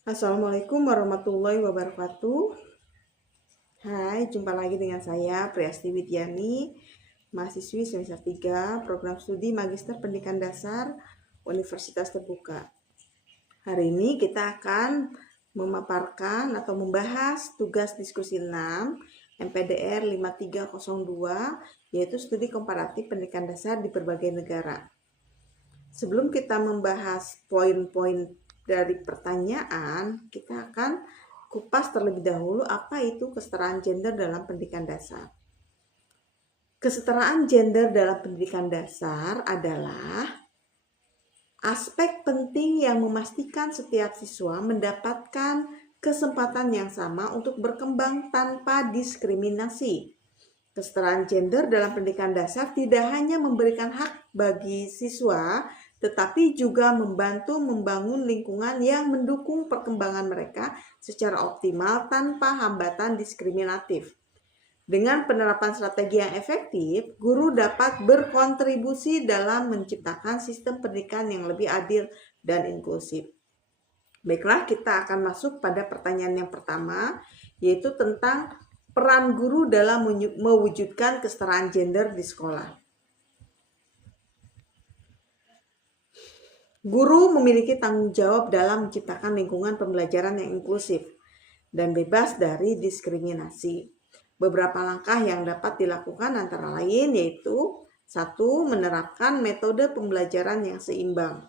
Assalamualaikum warahmatullahi wabarakatuh. Hai, jumpa lagi dengan saya Priasti Widyani, mahasiswi semester 3, program studi Magister Pendidikan Dasar Universitas Terbuka. Hari ini kita akan memaparkan atau membahas tugas diskusi 6 MPDR 5302, yaitu studi komparatif pendidikan dasar di berbagai negara. Sebelum kita membahas poin-poin dari pertanyaan, kita akan kupas terlebih dahulu apa itu kesetaraan gender dalam pendidikan dasar. Kesetaraan gender dalam pendidikan dasar adalah aspek penting yang memastikan setiap siswa mendapatkan kesempatan yang sama untuk berkembang tanpa diskriminasi. Kesetaraan gender dalam pendidikan dasar tidak hanya memberikan hak bagi siswa, tetapi juga membantu membangun lingkungan yang mendukung perkembangan mereka secara optimal tanpa hambatan diskriminatif. Dengan penerapan strategi yang efektif, guru dapat berkontribusi dalam menciptakan sistem pendidikan yang lebih adil dan inklusif. Baiklah, kita akan masuk pada pertanyaan yang pertama, yaitu tentang peran guru dalam mewujudkan kesetaraan gender di sekolah. Guru memiliki tanggung jawab dalam menciptakan lingkungan pembelajaran yang inklusif dan bebas dari diskriminasi. Beberapa langkah yang dapat dilakukan antara lain yaitu 1. Menerapkan metode pembelajaran yang seimbang.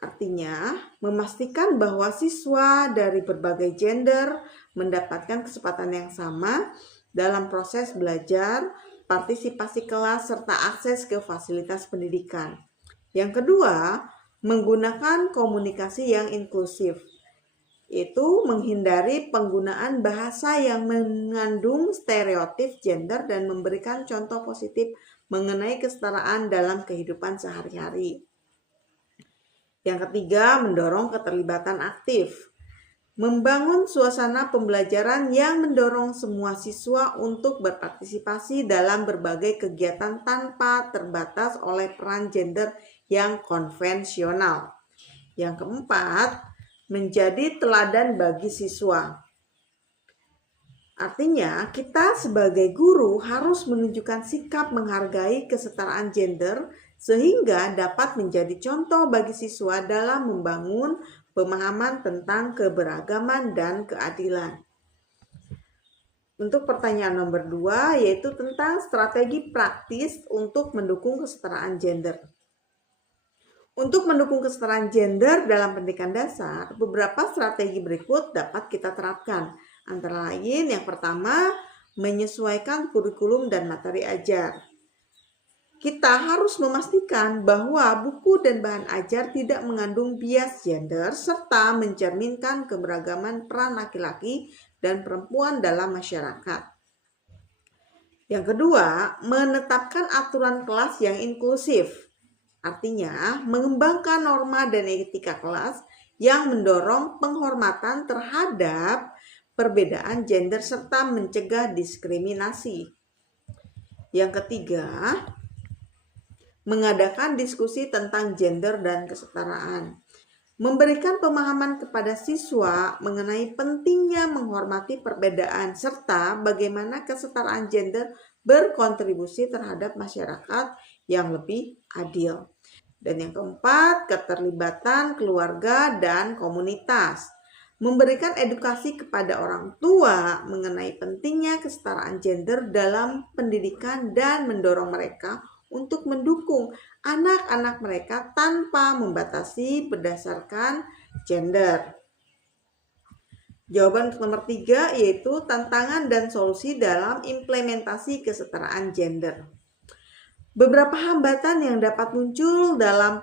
Artinya, memastikan bahwa siswa dari berbagai gender mendapatkan kesempatan yang sama dalam proses belajar, partisipasi kelas, serta akses ke fasilitas pendidikan. Yang kedua, menggunakan komunikasi yang inklusif, yaitu menghindari penggunaan bahasa yang mengandung stereotip gender dan memberikan contoh positif mengenai kesetaraan dalam kehidupan sehari-hari. Yang ketiga, mendorong keterlibatan aktif. Membangun suasana pembelajaran yang mendorong semua siswa untuk berpartisipasi dalam berbagai kegiatan tanpa terbatas oleh peran gender yang konvensional. Yang keempat, menjadi teladan bagi siswa. Artinya, kita sebagai guru harus menunjukkan sikap menghargai kesetaraan gender sehingga dapat menjadi contoh bagi siswa dalam membangun pemahaman tentang keberagaman dan keadilan. Untuk pertanyaan nomor 2, yaitu tentang strategi praktis untuk mendukung kesetaraan gender. Untuk mendukung kesetaraan gender dalam pendidikan dasar, beberapa strategi berikut dapat kita terapkan. Antara lain, yang pertama, menyesuaikan kurikulum dan materi ajar. Kita harus memastikan bahwa buku dan bahan ajar tidak mengandung bias gender serta mencerminkan keberagaman peran laki-laki dan perempuan dalam masyarakat. Yang kedua, menetapkan aturan kelas yang inklusif. Artinya, mengembangkan norma dan etika kelas yang mendorong penghormatan terhadap perbedaan gender serta mencegah diskriminasi. Yang ketiga, mengadakan diskusi tentang gender dan kesetaraan. Memberikan pemahaman kepada siswa mengenai pentingnya menghormati perbedaan serta bagaimana kesetaraan gender berkontribusi terhadap masyarakat yang lebih adil. Dan yang keempat, keterlibatan keluarga dan komunitas. Memberikan edukasi kepada orang tua mengenai pentingnya kesetaraan gender dalam pendidikan dan mendorong mereka untuk mendukung anak-anak mereka tanpa membatasi berdasarkan gender. Jawaban untuk nomor 3 yaitu tantangan dan solusi dalam implementasi kesetaraan gender. Beberapa hambatan yang dapat muncul dalam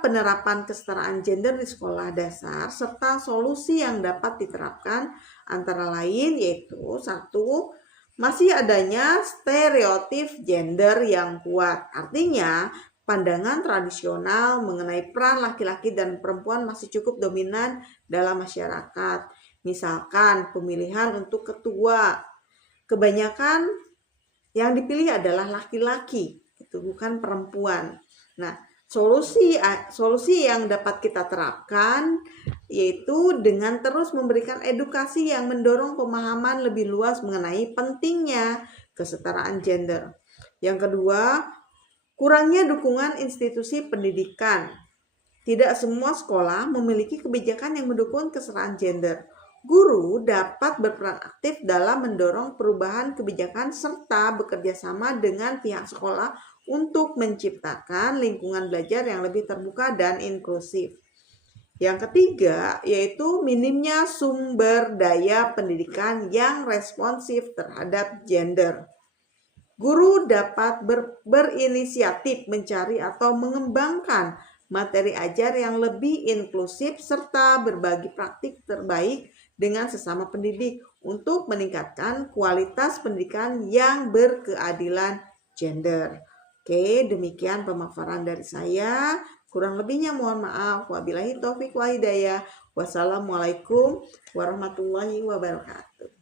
penerapan kesetaraan gender di sekolah dasar serta solusi yang dapat diterapkan antara lain yaitu 1. Masih adanya stereotip gender yang kuat. Artinya, pandangan tradisional mengenai peran laki-laki dan perempuan masih cukup dominan dalam masyarakat. Misalkan pemilihan untuk ketua, kebanyakan yang dipilih adalah laki-laki, itu bukan perempuan. Nah, Solusi yang dapat kita terapkan yaitu dengan terus memberikan edukasi yang mendorong pemahaman lebih luas mengenai pentingnya kesetaraan gender. Yang kedua, kurangnya dukungan institusi pendidikan. Tidak semua sekolah memiliki kebijakan yang mendukung kesetaraan gender. Guru dapat berperan aktif dalam mendorong perubahan kebijakan serta bekerja sama dengan pihak sekolah untuk menciptakan lingkungan belajar yang lebih terbuka dan inklusif. Yang ketiga, yaitu minimnya sumber daya pendidikan yang responsif terhadap gender. Guru dapat berinisiatif mencari atau mengembangkan materi ajar yang lebih inklusif serta berbagi praktik terbaik dengan sesama pendidik untuk meningkatkan kualitas pendidikan yang berkeadilan gender. Oke, demikian pemaparan dari saya. Kurang lebihnya mohon maaf. Wabillahi taufiq wal hidayah. Wassalamualaikum warahmatullahi wabarakatuh.